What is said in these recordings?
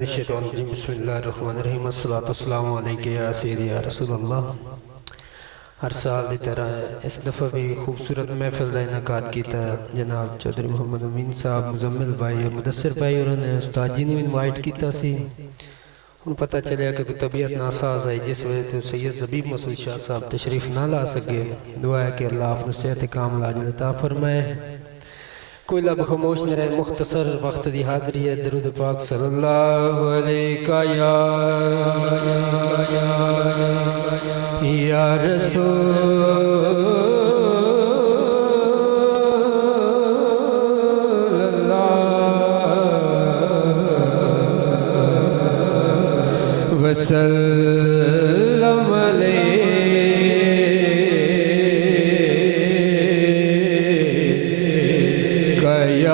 बिस्मिल्लाहिर्रहमानिर्रहीम अस्सलातु वस्सलामु अलैका या सय्यदी या रसूलल्लाह। हर साल की तरह इस दफ़ा भी खूबसूरत महफिल का इनकाद किया। जनाब चौधरी मोहम्मद अमीन साहब, मुजम्मिल भाई और मुदस्सिर भाई उन्होंने उस्ताद जी ने इनवाइट किया सी। हूँ पता चलिया कि तबीयत नासाज आई, जिस वजह से सैयद ज़बीब मसूद शाह साहब तशरीफ़ ना ला सके। दुआ है कि अल्लाह आपको सेहत कामिल आजिल अता फरमाए। कोई लब खामोश न रहे। मुख्तसर वक्त की हाज़री है। दरूद पाक सल्लल्लाहु अलैका या रसूलल्लाह वसल्लम अलैका या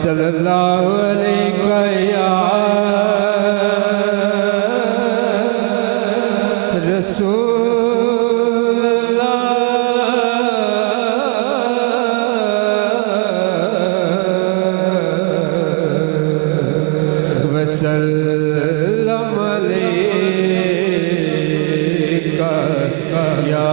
सल्लल्लाहु अलैका या रसूलल्लाह वसल्लम अलैका या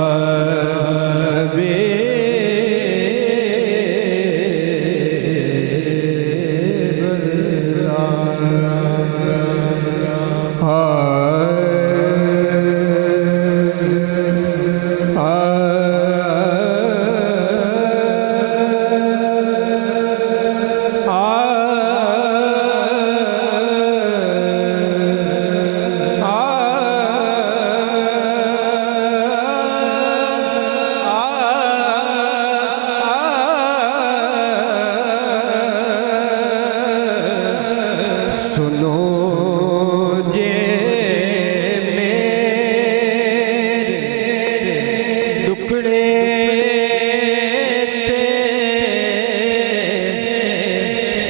सुनो जे मेरे दुखड़े ते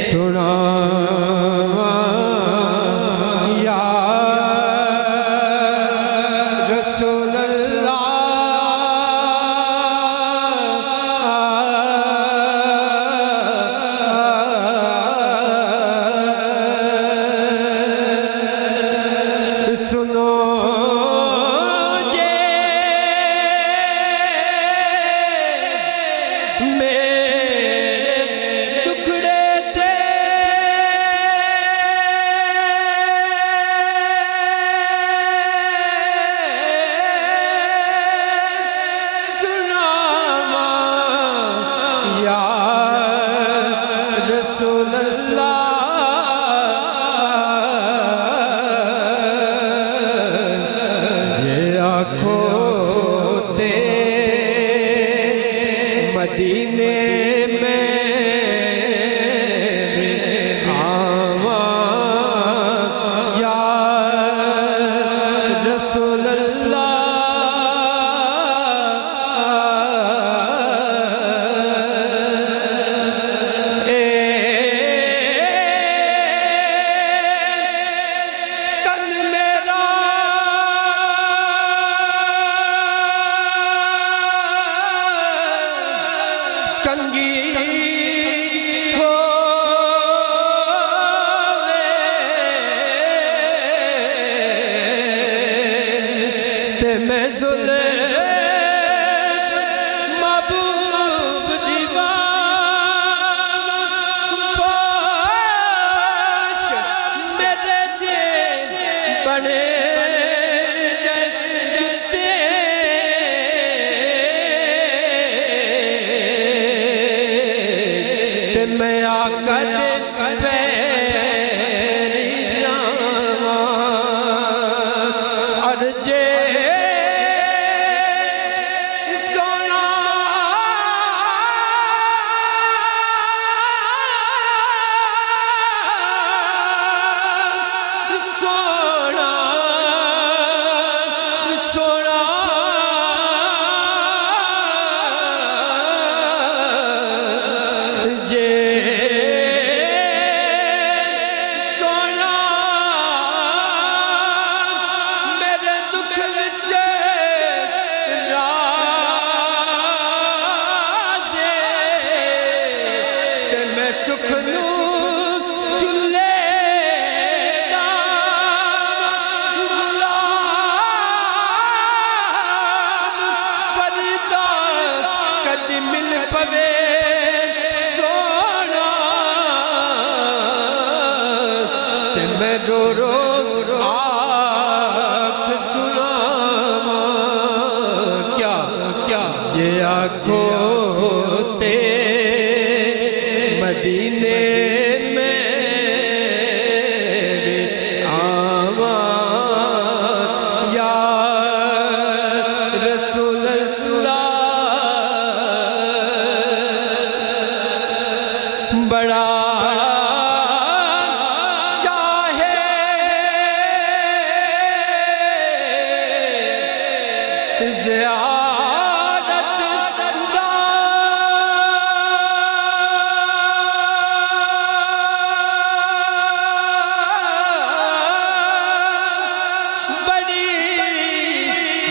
सुनावा या रसूलल्लाह सुनो ये मेरे दुखड़े थे सुनावा या रसूलल्लाह मदीने में आवा या रसूलल्लाह तन मेरा कंगी हो ते मैं जुल्फ़ महबूब दीवान पाश मेरे जे बने जते मैं आकर पैरी जावा अर्जे सोना सोना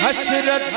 हसरत